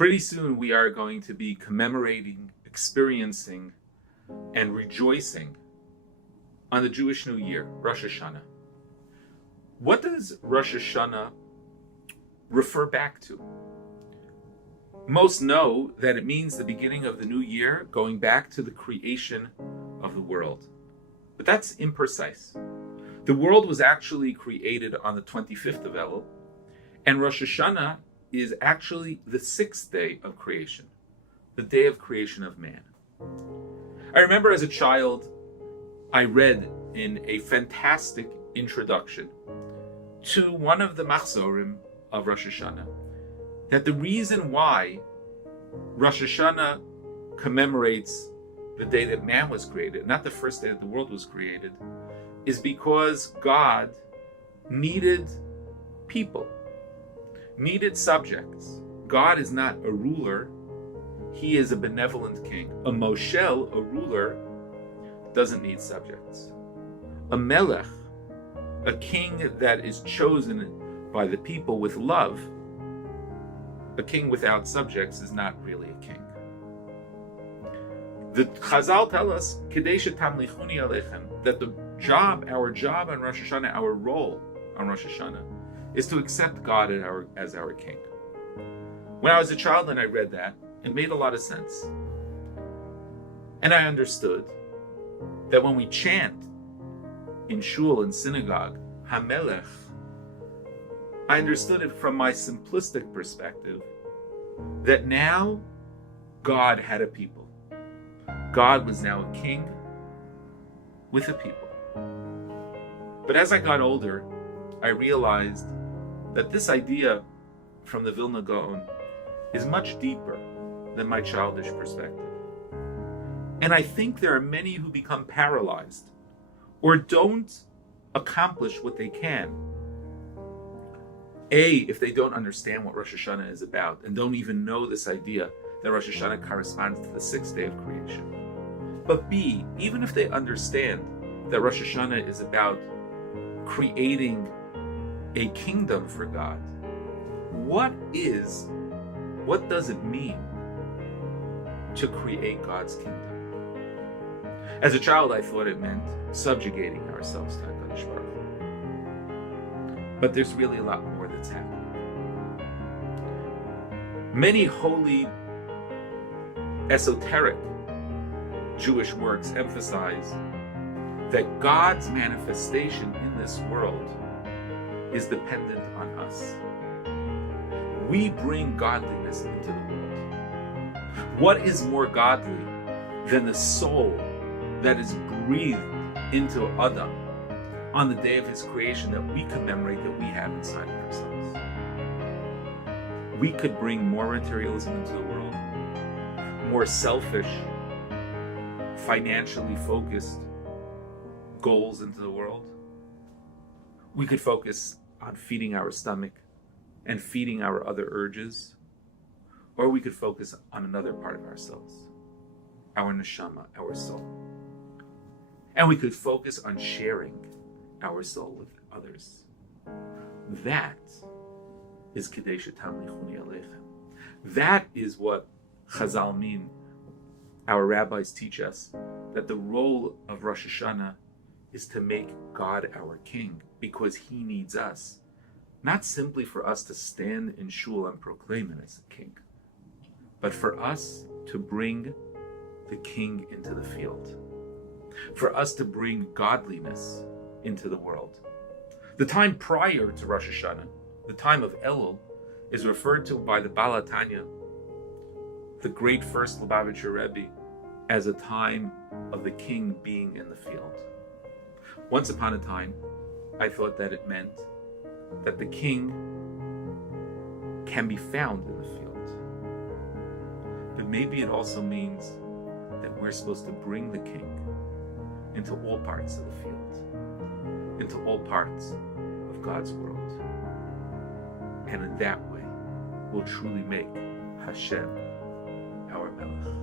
Pretty soon we are going to be commemorating, experiencing, and rejoicing on the Jewish New Year, Rosh Hashanah. What does Rosh Hashanah refer back to? Most know that it means the beginning of the new year, going back to the creation of the world. But that's imprecise. The world was actually created on the 25th of Elul, and Rosh Hashanah is actually the 6th day of creation, the day of creation of man. I remember as a child, I read in a fantastic introduction to one of the machzorim of Rosh Hashanah that the reason why Rosh Hashanah commemorates the day that man was created, not the first day that the world was created, is because God needed people, needed subjects. God is not a ruler, he is a benevolent king. A moshel, a ruler, doesn't need subjects. A melech, a king that is chosen by the people with love, a king without subjects is not really a king. The Chazal tell us that the job, our job on Rosh Hashanah, our role on Rosh Hashanah, is to accept God as our king. When I was a child and I read that, it made a lot of sense. And I understood that when we chant in shul and synagogue, Hamelech, I understood it from my simplistic perspective that now God had a people. God was now a king with a people. But as I got older, I realized that this idea from the Vilna Gaon is much deeper than my childish perspective. And I think there are many who become paralyzed or don't accomplish what they can. If they don't understand what Rosh Hashanah is about and don't even know this idea that Rosh Hashanah corresponds to the 6th day of creation. But B, even if they understand that Rosh Hashanah is about creating a kingdom for God, what does it mean to create God's kingdom? As a child, I thought it meant subjugating ourselves to HaKadosh Baruch Hu. But there's really a lot more that's happening. Many holy, esoteric Jewish works emphasize that God's manifestation in this world is dependent on us. We bring godliness into the world. What is more godly than the soul that is breathed into Adam on the day of his creation that we commemorate, that we have inside of ourselves? We could bring more materialism into the world, more selfish, financially focused goals into the world. We could focus on feeding our stomach and feeding our other urges, or we could focus on another part of ourselves, our neshama, our soul. And we could focus on sharing our soul with others. That is Kedei Shetamlichuni Aleichem. That is what Chazal mean. Our rabbis teach us that the role of Rosh Hashanah is to make God our king, because he needs us, not simply for us to stand in shul and proclaim him as a king, but for us to bring the king into the field, for us to bring godliness into the world. The time prior to Rosh Hashanah, the time of Elul, is referred to by the Baal HaTanya, the great first Lubavitcher Rebbe, as a time of the king being in the field. Once upon a time, I thought that it meant that the king can be found in the field. But maybe it also means that we're supposed to bring the king into all parts of the field, into all parts of God's world. And in that way, we'll truly make Hashem our Melech.